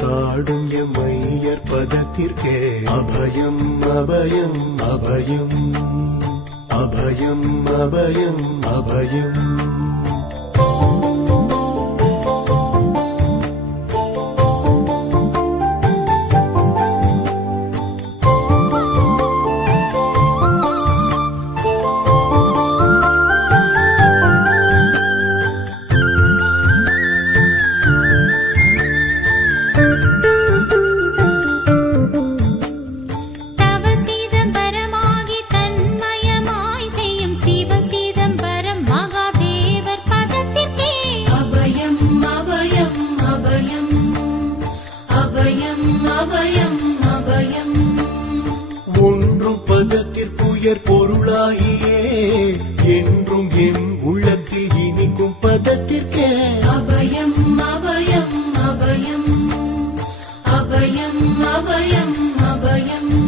കാടുണ്യ മയ്യർ പദത്തിർക്കേ അഭയം അഭയം അഭയം അഭയം അഭയം അഭയം பதத்திற்குயர் பொருளாகியே என்றும் எம் உள்ளத்தில் இனிக்கும் பதத்திற்கே அபயம் அபயம் அபயம். அபயம் அபயம் அபயம்.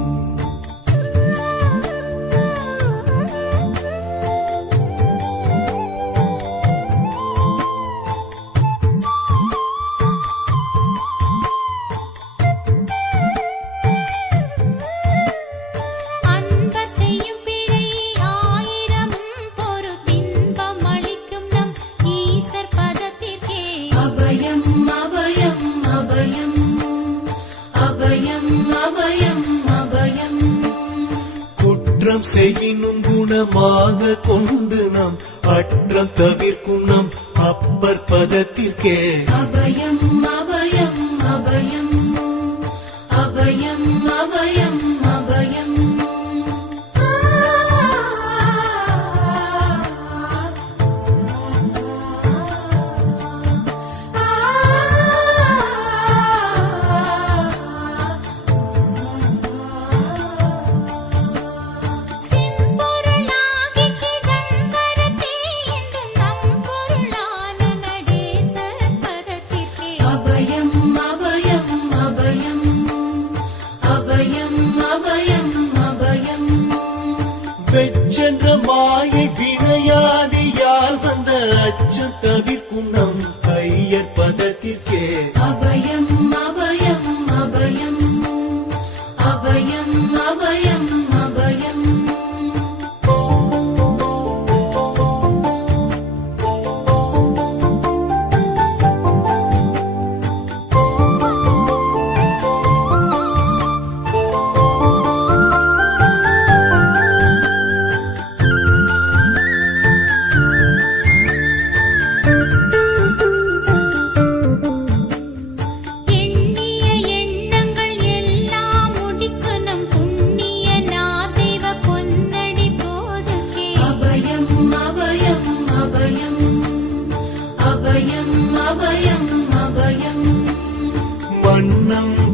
குற்றம் செய்யினும் குணமாக கொண்டு நம் அற்றம் தவிர்க்கும் நம் அப்பர் பதத்திற்கே. அபயம் அபயம் அபயம் அபயம். அபயம் அபயம். என்ற மாயை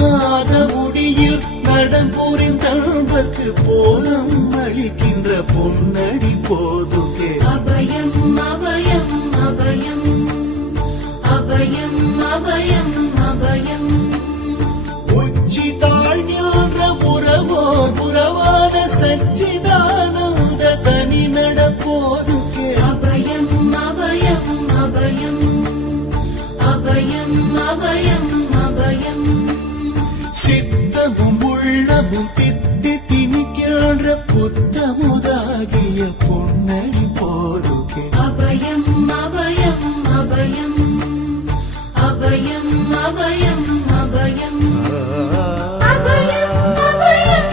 பாத முடியில் நடம் புரிந்தல்வர்க்கு போதம் அளிக்கின்ற பொன்னடி போதுகே அபயம் அபயம் அபயம். அபயம் அபயம் அபயம். உச்சி தாழ்நின்ற உறவோர் உறவான சச்சிதானந்த தனி நடப்போதுகே அபயம் அபயம் அபயம் அபயம்.